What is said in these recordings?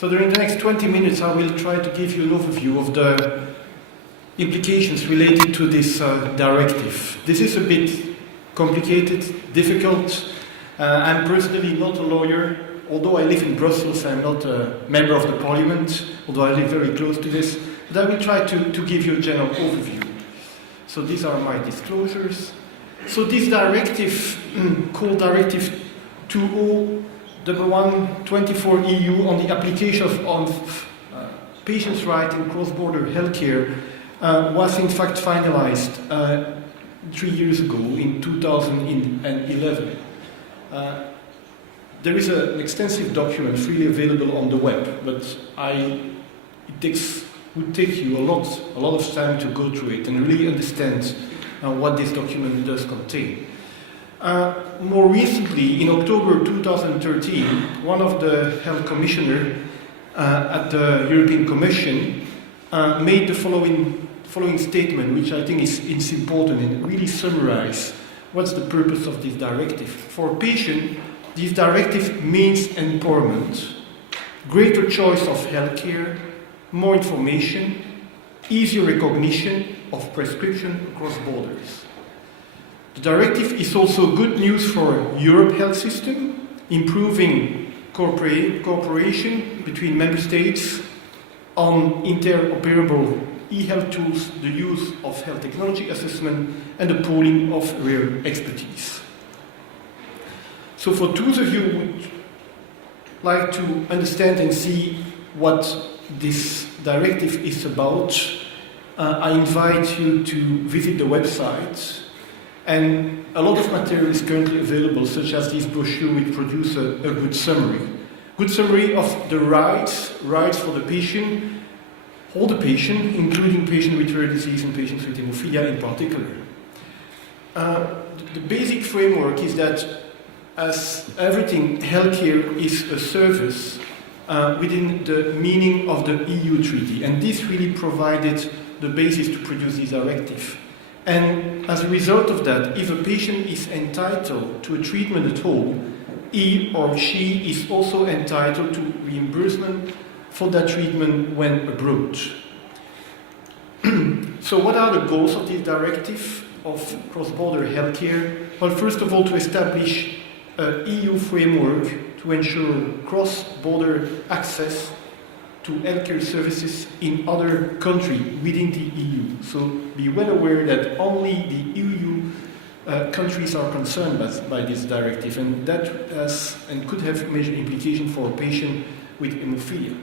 So during the next 20 minutes I will try to give you an overview of the implications related to this directive. This is a bit complicated, difficult. I'm personally not a lawyer, although I live in Brussels. I'm not a member of the parliament, although I live very close to this. But I will try to give you a general overview. So these are my disclosures. So this directive, called Directive 2011/24 EU on the application of patients' rights in cross-border healthcare, was in fact finalized 3 years ago in 2011. There is an extensive document freely available on the web, but it would take you a lot of time to go through it and really understand what this document does contain. More recently, in October 2013, one of the health commissioners at the European Commission made the following statement, which I think is important and really summarizes what's the purpose of this directive. For patients, this directive means empowerment, greater choice of healthcare, more information, easier recognition of prescription across borders. The directive is also good news for Europe health system, improving cooperation between member states on interoperable e-health tools, the use of health technology assessment, and the pooling of rare expertise. So for those of you who would like to understand and see what this directive is about, I invite you to visit the website. And a lot of material is currently available, such as this brochure which produces a good summary. Good summary of the rights for the patient, all the patient, including patients with rare disease and patients with haemophilia in particular. The basic framework is that, as everything, healthcare is a service within the meaning of the EU treaty, and this really provided the basis to produce this directive. And as a result of that, if a patient is entitled to a treatment at home, he or she is also entitled to reimbursement for that treatment when abroad. So what are the goals of this directive of cross-border healthcare? Well, first of all, to establish an EU framework to ensure cross-border access to healthcare services in other countries within the EU. So be well aware that only the EU countries are concerned by this directive, and that has and could have major implications for a patient with haemophilia.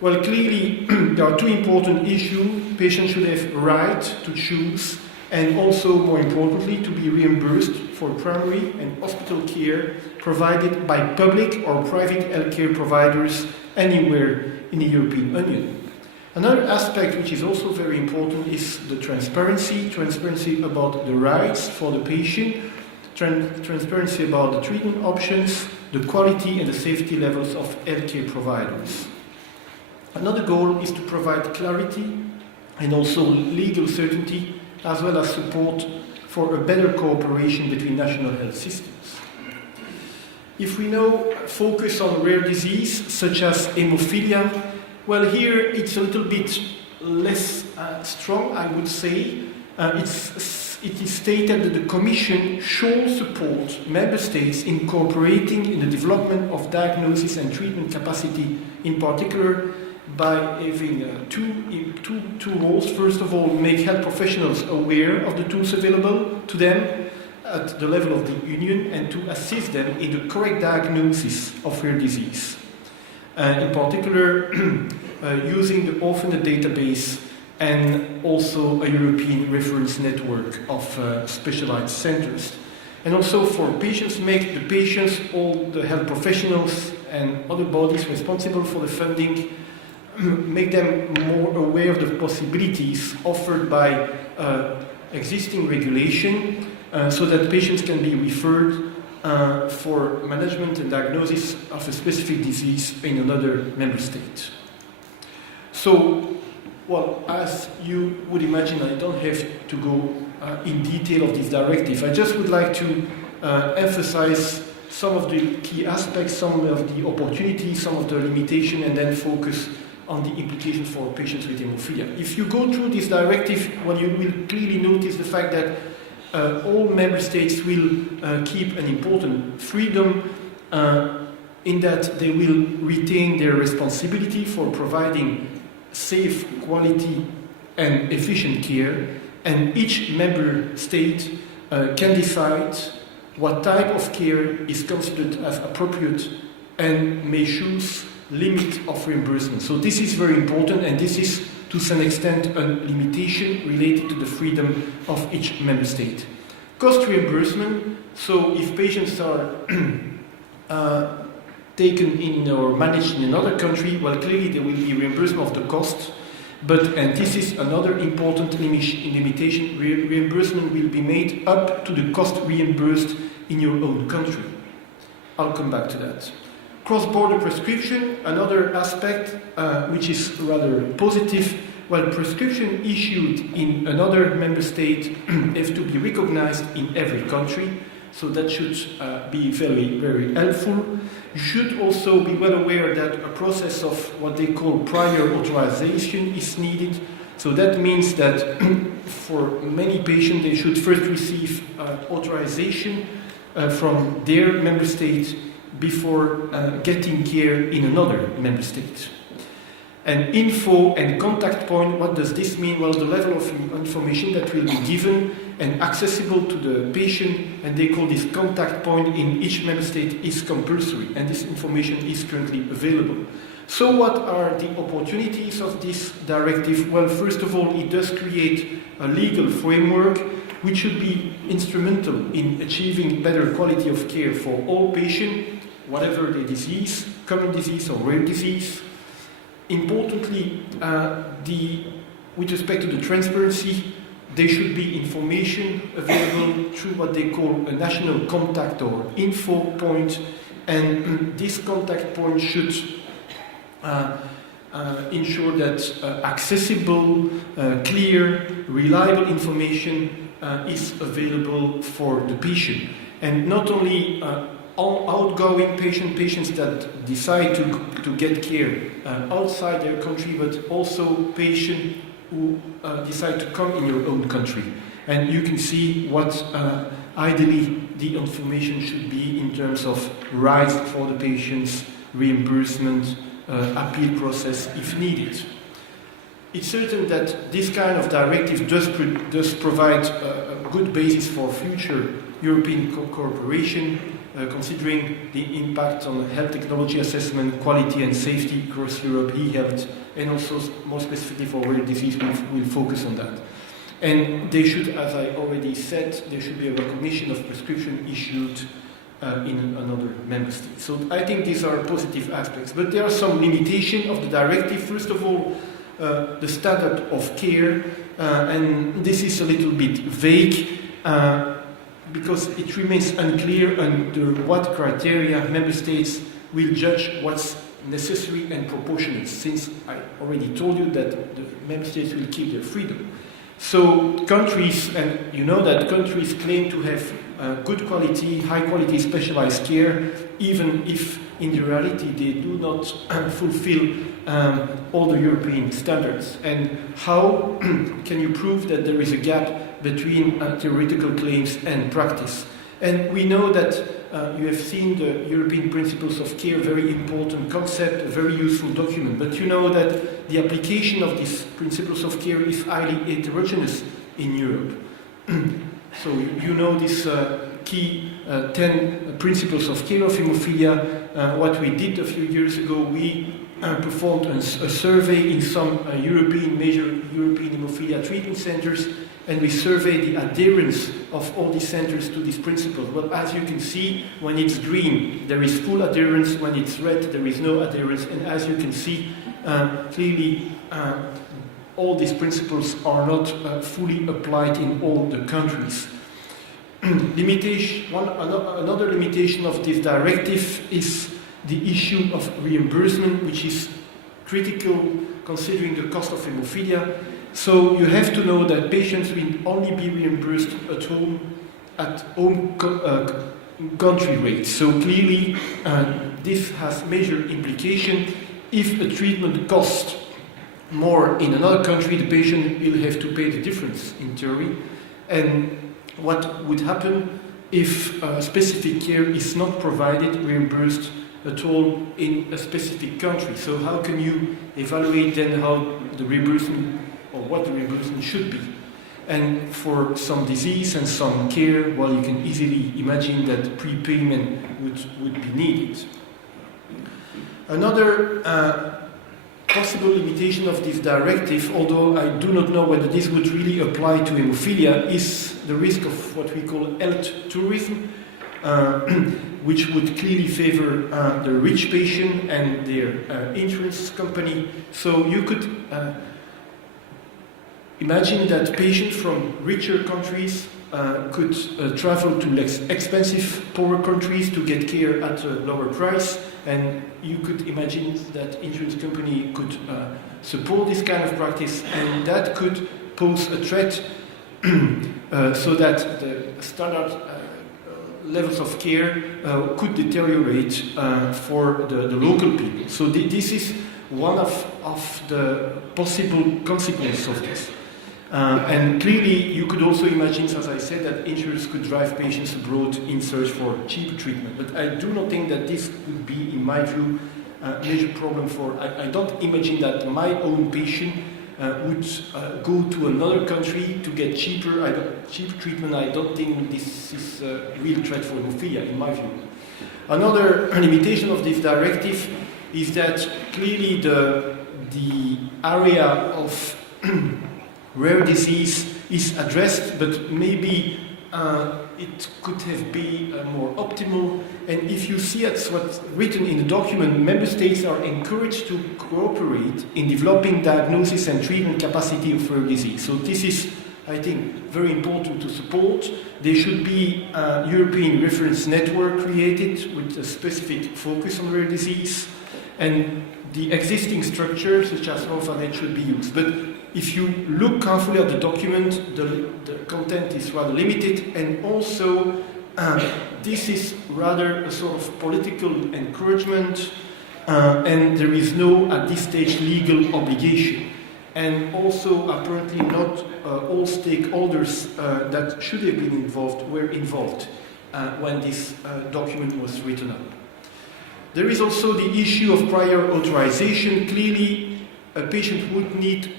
Well, clearly there are two important issues. Patients should have right to choose, and also, more importantly, to be reimbursed for primary and hospital care provided by public or private healthcare providers anywhere in the European Union. Another aspect which is also very important is the transparency about the rights for the patient, transparency about the treatment options, the quality and the safety levels of healthcare providers. Another goal is to provide clarity and also legal certainty, as well as support for a better cooperation between national health systems. If we now focus on rare disease, such as haemophilia, well, here it's a little bit less strong, I would say. It is stated that the Commission should support Member States in cooperating in the development of diagnosis and treatment capacity, in particular by having two roles. First of all, make health professionals aware of the tools available to them at the level of the Union, and to assist them in the correct diagnosis of rare disease. In particular, using the orphan database and also a European reference network of specialized centers. And also for patients, make the patients, all the health professionals and other bodies responsible for the funding, make them more aware of the possibilities offered by existing regulation, so that patients can be referred for management and diagnosis of a specific disease in another member state. So, well, as you would imagine, I don't have to go in detail of this directive. I just would like to emphasize some of the key aspects, some of the opportunities, some of the limitations, and then focus on the implications for patients with hemophilia. If you go through this directive, well, you will clearly notice the fact that all member states will keep an important freedom in that they will retain their responsibility for providing safe, quality, and efficient care, and each member state can decide what type of care is considered as appropriate and may choose limit of reimbursement. So this is very important, and this is to some extent a limitation related to the freedom of each member state. Cost reimbursement, so if patients are taken in or managed in another country, well, clearly there will be reimbursement of the cost, and this is another important limitation, reimbursement will be made up to the cost reimbursed in your own country. I'll come back to that. Cross-border prescription, another aspect which is rather positive. Well, prescription issued in another member state have to be recognized in every country, so that should be very, very helpful. You should also be well aware that a process of what they call prior authorization is needed. So that means that for many patients, they should first receive authorization from their member state before getting care in another member state. And info and contact point, what does this mean? Well, the level of information that will be given and accessible to the patient, and they call this contact point in each member state, is compulsory, and this information is currently available. So what are the opportunities of this directive? Well, first of all, it does create a legal framework which should be instrumental in achieving better quality of care for all patients, whatever the disease, common disease or rare disease. Importantly, with respect to the transparency, there should be information available through what they call a national contact or info point, and this contact point should ensure that accessible, clear, reliable information is available for the patient. And not only outgoing patients that decide to get care outside their country, but also patients who decide to come in your own country. And you can see what ideally the information should be in terms of rights for the patients, reimbursement, appeal process if needed. It's certain that this kind of directive does provide a good basis for future European cooperation, considering the impact on health technology assessment, quality and safety across Europe, e-health, and also more specifically for rare disease, we'll focus on that. And they should, as I already said, there should be a recognition of prescription issued in another member state. So I think these are positive aspects, but there are some limitations of the directive. First of all, the standard of care, and this is a little bit vague, because it remains unclear under what criteria member states will judge what's necessary and proportionate, since I already told you that the member states will keep their freedom. So countries, and you know that countries claim to have good quality, high quality specialized care, even if in the reality they do not fulfill all the European standards. And how can you prove that there is a gap between theoretical claims and practice? And we know that you have seen the European Principles of Care, very important concept, a very useful document. But you know that the application of these Principles of Care is highly heterogeneous in Europe. So you know this key 10 Principles of Care of Haemophilia. What we did a few years ago, we performed a survey in some major European hemophilia treatment centers, and we surveyed the adherence of all these centers to these principles. Well, as you can see, when it's green, there is full adherence. When it's red, there is no adherence. And as you can see, clearly, all these principles are not fully applied in all the countries. Another limitation of this directive is the issue of reimbursement, which is critical considering the cost of hemophilia. So you have to know that patients will only be reimbursed at home country rates. So clearly, this has major implication. If a treatment costs more in another country, the patient will have to pay the difference in theory. And what would happen if specific care is not provided, reimbursed at all in a specific country? So how can you evaluate then how the reimbursement or what the reimbursement should be? And for some disease and some care, well, you can easily imagine that prepayment would be needed. Another possible limitation of this directive, although I do not know whether this would really apply to haemophilia, is the risk of what we call health tourism, which would clearly favor the rich patient and their insurance company. So you could imagine that patients from richer countries could travel to less expensive poorer countries to get care at a lower price, and you could imagine that insurance company could support this kind of practice, and that could pose a threat so that the standard levels of care could deteriorate for the local people. So this is one of the possible consequences of this. And clearly, you could also imagine, as I said, that insurers could drive patients abroad in search for cheaper treatment. But I do not think that this would be, in my view, a major problem for... I don't imagine that my own patient would go to another country to get cheaper treatment. I don't think this is a real threat for haemophilia, in my view. Another limitation of this directive is that clearly the area of rare disease is addressed, but maybe it could have been more optimal. And if you see at what's written in the document, member states are encouraged to cooperate in developing diagnosis and treatment capacity of rare disease. So this is, I think, very important to support. There should be a European reference network created with a specific focus on rare disease, and the existing structures such as Louvain-la-Neuve should be used. But if you look carefully at the document, the content is rather limited, and also this is rather a sort of political encouragement, and there is no, at this stage, legal obligation. And also, apparently, not all stakeholders that should have been involved were involved when this document was written up. There is also the issue of prior authorization. Clearly, a patient would need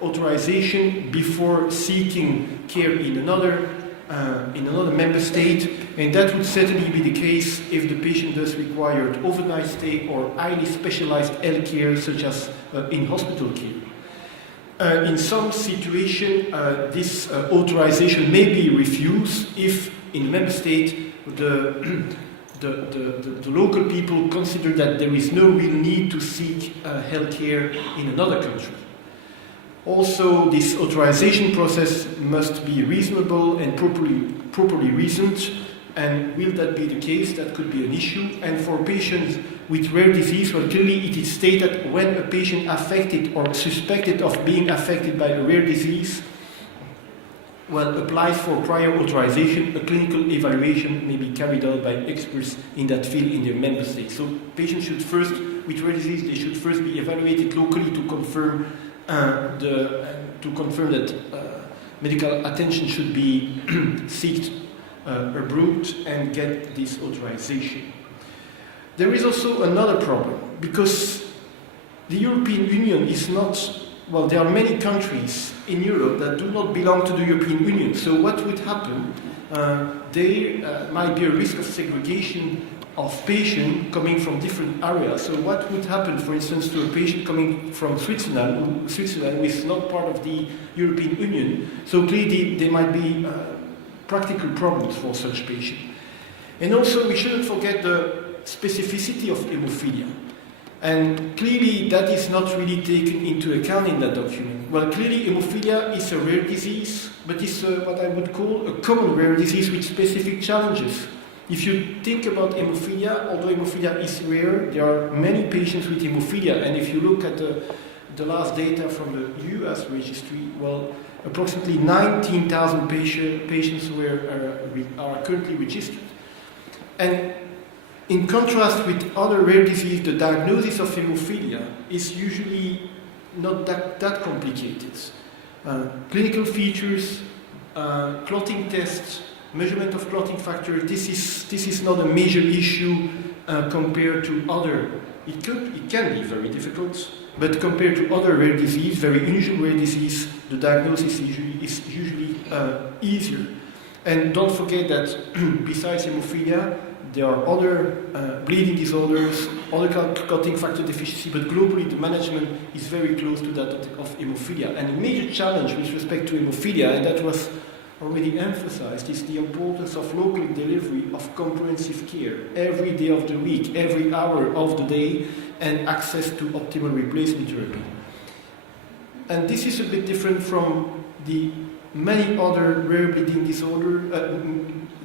authorization before seeking care in another member state, and that would certainly be the case if the patient does require overnight stay or highly specialized health care, such as in hospital care. In some situations, this authorization may be refused if in the member state the local people consider that there is no real need to seek health care in another country. Also, this authorization process must be reasonable and properly reasoned, and will that be the case, that could be an issue. And for patients with rare disease, well, clearly it is stated when a patient affected or suspected of being affected by a rare disease, well, applies for prior authorization, a clinical evaluation may be carried out by experts in that field in their member state. So patients should first, with rare disease, they should first be evaluated locally to confirm that medical attention should be sought abroad and get this authorization. There is also another problem, because the European Union is not, well, there are many countries in Europe that do not belong to the European Union. So what would happen? There might be a risk of segregation of patients coming from different areas. So what would happen, for instance, to a patient coming from Switzerland, who is not part of the European Union? So clearly there might be practical problems for such patients. And also we shouldn't forget the specificity of haemophilia. And clearly that is not really taken into account in that document. Well, clearly haemophilia is a rare disease, but it's what I would call a common rare disease with specific challenges. If you think about haemophilia, although haemophilia is rare, there are many patients with haemophilia, and if you look at the last data from the US registry, well, approximately 19,000 patients are currently registered. And in contrast with other rare disease, the diagnosis of hemophilia is usually not that complicated. Clinical features, clotting tests, measurement of clotting factor, this is not a major issue compared to other. It can be very difficult, but compared to other rare disease, very unusual rare disease, the diagnosis is usually easier. And don't forget that besides hemophilia, there are other bleeding disorders, other clotting factor deficiency, but globally the management is very close to that of hemophilia. And a major challenge with respect to hemophilia, and that was already emphasized, is the importance of local delivery of comprehensive care every day of the week, every hour of the day, and access to optimal replacement therapy. And this is a bit different from the many other rare bleeding disorders.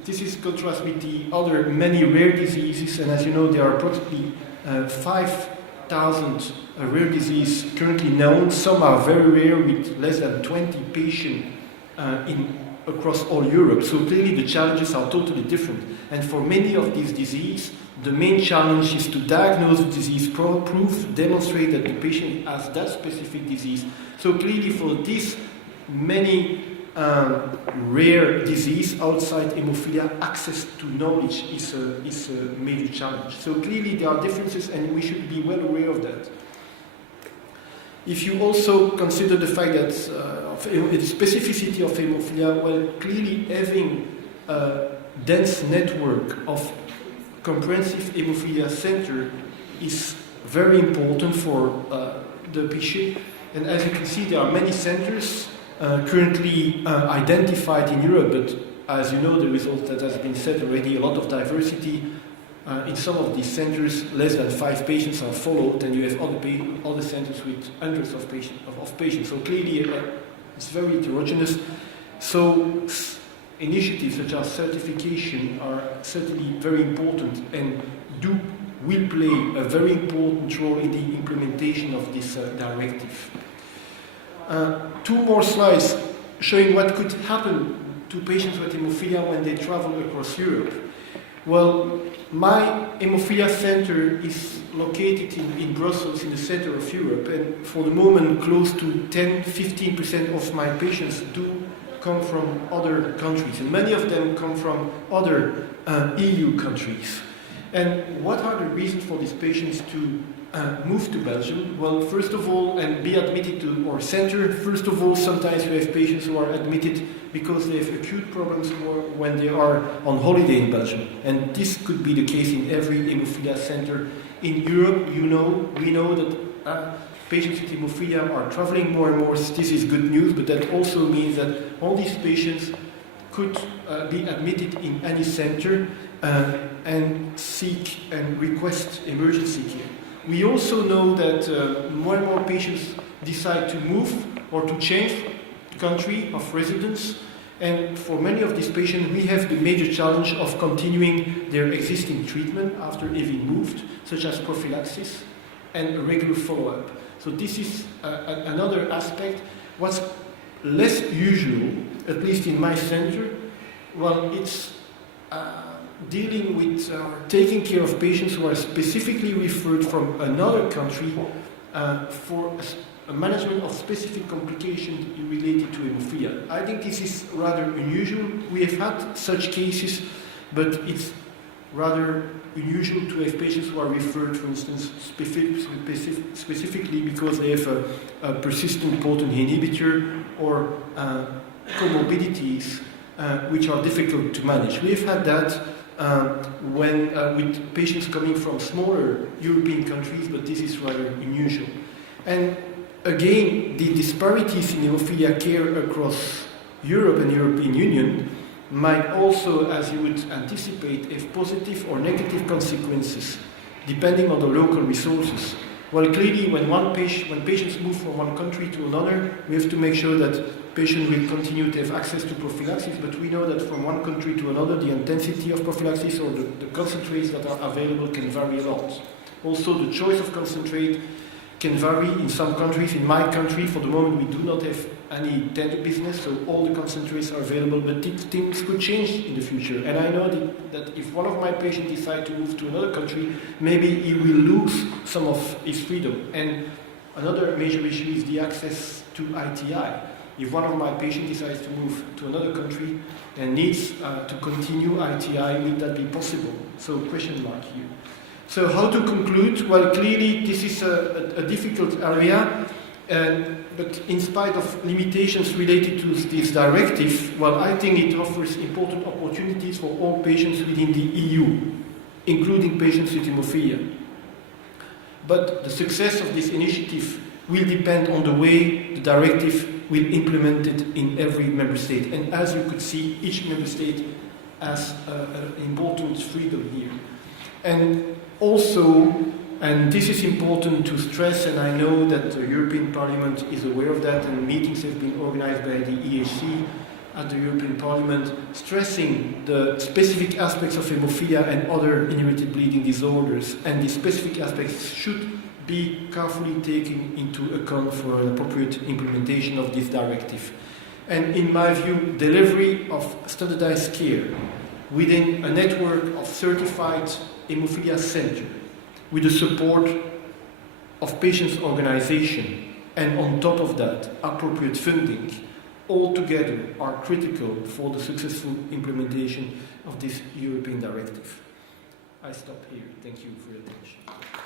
This is contrast with the other many rare diseases, and as you know, there are approximately 5,000 rare diseases currently known. Some are very rare, with less than 20 patients across all Europe. So clearly the challenges are totally different. And for many of these diseases, the main challenge is to diagnose the disease, prove, demonstrate that the patient has that specific disease. So clearly for these many rare disease outside hemophilia, access to knowledge is a major challenge. So clearly there are differences, and we should be well aware of that. If you also consider the fact that the specificity of hemophilia, well, clearly having a dense network of comprehensive hemophilia center is very important for the patient. And as you can see, there are many centers currently identified in Europe, but as you know, the result that has been said already, a lot of diversity. In some of these centers, less than 5 patients are followed, and you have other centers with hundreds of patients. So clearly, it's very heterogeneous. So initiatives such as certification are certainly very important and will play a very important role in the implementation of this directive. 2 more slides showing what could happen to patients with hemophilia when they travel across Europe. Well, my hemophilia center is located in Brussels, in the center of Europe, and for the moment close to 10-15% of my patients do come from other countries, and many of them come from other EU countries. And what are the reasons for these patients to move to Belgium? Well, first of all, and be admitted to our center. First of all, sometimes we have patients who are admitted because they have acute problems or when they are on holiday in Belgium. And this could be the case in every hemophilia center in Europe. We know that patients with hemophilia are traveling more and more. This is good news, but that also means that all these patients could be admitted in any center and seek and request emergency care. We also know that more and more patients decide to move or to change country of residence, and for many of these patients we have the major challenge of continuing their existing treatment after having moved, such as prophylaxis and a regular follow-up. So this is another aspect. What's less usual, at least in my center, well, it's dealing with taking care of patients who are specifically referred from another country for a management of specific complications related to hemophilia. I think this is rather unusual. We have had such cases, but it's rather unusual to have patients who are referred, for instance, specifically because they have a persistent protein inhibitor or comorbidities which are difficult to manage. We have had that with patients coming from smaller European countries, but this is rather unusual. And again, the disparities in hemophilia care across Europe and European Union might also, as you would anticipate, have positive or negative consequences depending on the local resources. Well, clearly, when patients move from one country to another, we have to make sure that patients will continue to have access to prophylaxis, but we know that from one country to another, the intensity of prophylaxis or the concentrates that are available can vary a lot. Also, the choice of concentrate can vary in some countries. In my country, for the moment, we do not have any tender business, so all the concentrates are available, but things could change in the future. And I know that if one of my patients decides to move to another country, maybe he will lose some of his freedom. And another major issue is the access to ITI. If one of my patients decides to move to another country and needs to continue ITI, will that be possible? So question mark here. So how to conclude? Well, clearly this is a difficult area, but in spite of limitations related to this directive, well, I think it offers important opportunities for all patients within the EU, including patients with haemophilia. But the success of this initiative will depend on the way the directive will implement it in every member state. And as you could see, each member state has an important freedom here. And also, and this is important to stress, and I know that the European Parliament is aware of that, and meetings have been organized by the EHC at the European Parliament, stressing the specific aspects of haemophilia and other inherited bleeding disorders, and the specific aspects should be carefully taken into account for an appropriate implementation of this directive. And in my view, delivery of standardized care within a network of certified haemophilia centers with the support of patients' organization, and on top of that, appropriate funding, all together are critical for the successful implementation of this European directive. I stop here. Thank you for your attention.